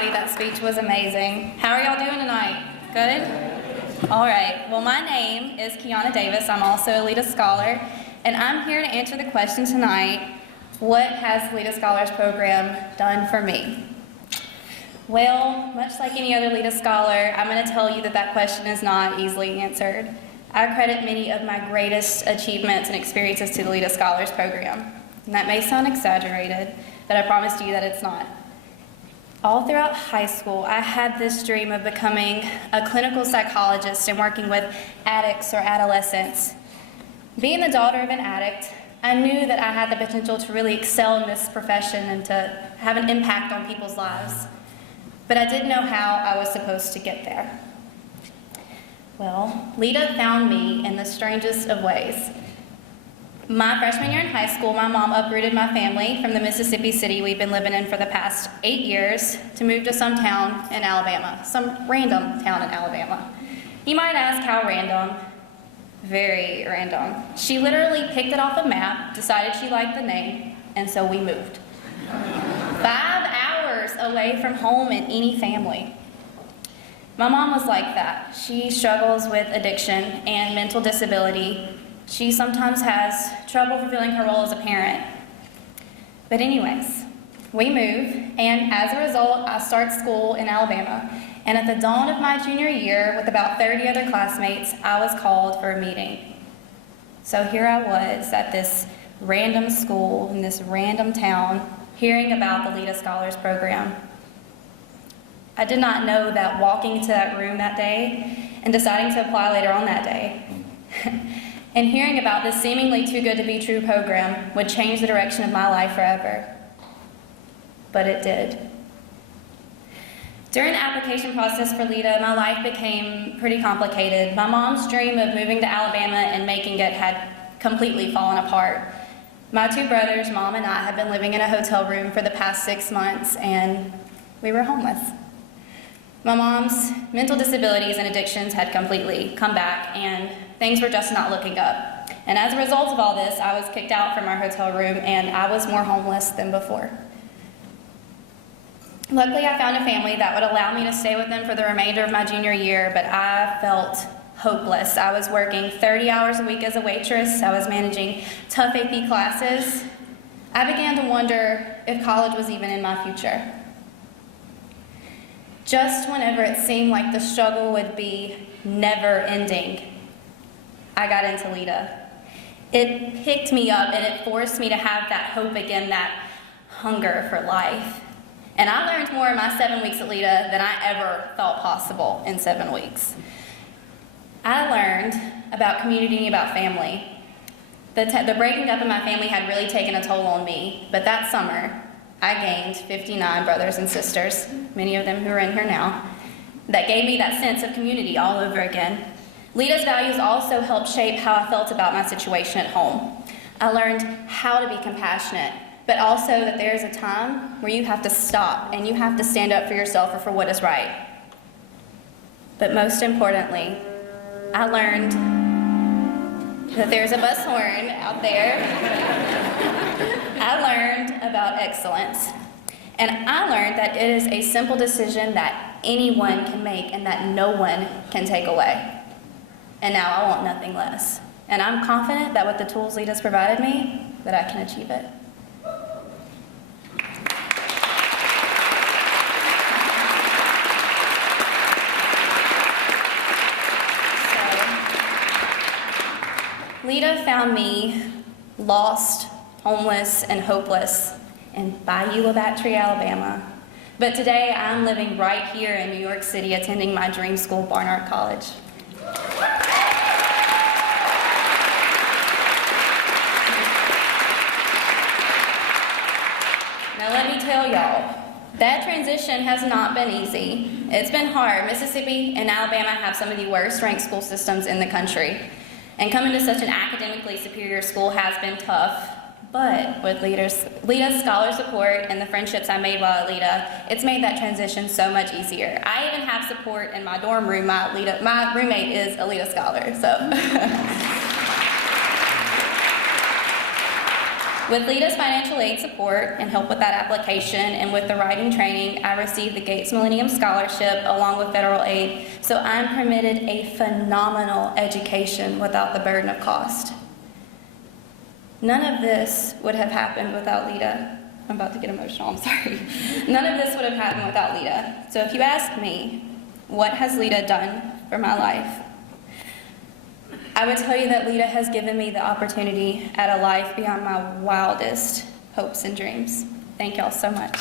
everybody. That speech was amazing. How are y'all doing tonight? Good? All right. Well, my name is Kiana Davis. I'm also a LEDA Scholar, and I'm here to answer the question tonight, what has LEDA Scholars Program done for me? Well, much like any other LEDA Scholar, I'm going to tell you that that question is not easily answered. I credit many of my greatest achievements and experiences to the LEDA Scholars Program. And that may sound exaggerated, but I promise you that it's not. All throughout high school, I had this dream of becoming a clinical psychologist and working with addicts or adolescents. Being the daughter of an addict, I knew that I had the potential to really excel in this profession and to have an impact on people's lives. But I didn't know how I was supposed to get there. Well, LEDA found me in the strangest of ways. My freshman year in high school, my mom uprooted my family from the Mississippi city we've been living in for the past 8 years to move to some town in Alabama, some random town in Alabama. You might ask how random. Very random. She literally picked it off a map, decided she liked the name, and so we moved. 5 hours away from home and any family. My mom was like that. She struggles with addiction and mental disability. She sometimes has trouble fulfilling her role as a parent. But anyways, we move, and as a result, I start school in Alabama. And at the dawn of my junior year, with about 30 other classmates, I was called for a meeting. So here I was at this random school in this random town, hearing about the LEDA Scholars Program. I did not know that walking into that room that day and deciding to apply later on that day and hearing about this seemingly too good to be true program would change the direction of my life forever. But it did. During the application process for LEDA, my life became pretty complicated. My mom's dream of moving to Alabama and making it had completely fallen apart. My 2 brothers, Mom and I, had been living in a hotel room for the past 6 months, and we were homeless. My mom's mental disabilities and addictions had completely come back, and things were just not looking up. And as a result of all this, I was kicked out from our hotel room, and I was more homeless than before. Luckily, I found a family that would allow me to stay with them for the remainder of my junior year, but I felt hopeless. I was working 30 hours a week as a waitress. I was managing tough AP classes. I began to wonder if college was even in my future. Just whenever it seemed like the struggle would be never ending, I got into LEDA. It picked me up and it forced me to have that hope again, that hunger for life. And I learned more in my 7 weeks at LEDA than I ever thought possible in 7 weeks. I learned about community, about family. The breaking up of my family had really taken a toll on me, but that summer, I gained 59 brothers and sisters, many of them who are in here now, that gave me that sense of community all over again. LEDA's values also helped shape how I felt about my situation at home. I learned how to be compassionate, but also that there's a time where you have to stop and you have to stand up for yourself or for what is right. But most importantly, I learned that there's a bus horn out there. I learned about excellence. And I learned that it is a simple decision that anyone can make and that no one can take away. And now I want nothing less. And I'm confident that with the tools LEDA's provided me, that I can achieve it. LEDA found me lost, homeless, and hopeless in Bayou La Batre, Alabama. But today I'm living right here in New York City, attending my dream school, Barnard College. Now let me tell y'all, that transition has not been easy. It's been hard. Mississippi and Alabama have some of the worst ranked school systems in the country. And coming to such an academically superior school has been tough, but with LEDA's scholar support and the friendships I made while at LEDA, it's made that transition so much easier. I even have support in my dorm room. My roommate is a LEDA scholar, so. With LEDA's financial aid support and help with that application and with the writing training, I received the Gates Millennium Scholarship along with federal aid, so I'm permitted a phenomenal education without the burden of cost. None of this would have happened without LEDA. I'm about to get emotional, I'm sorry. None of this would have happened without LEDA. So if you ask me, what has LEDA done for my life? I would tell you that LEDA has given me the opportunity at a life beyond my wildest hopes and dreams. Thank y'all so much.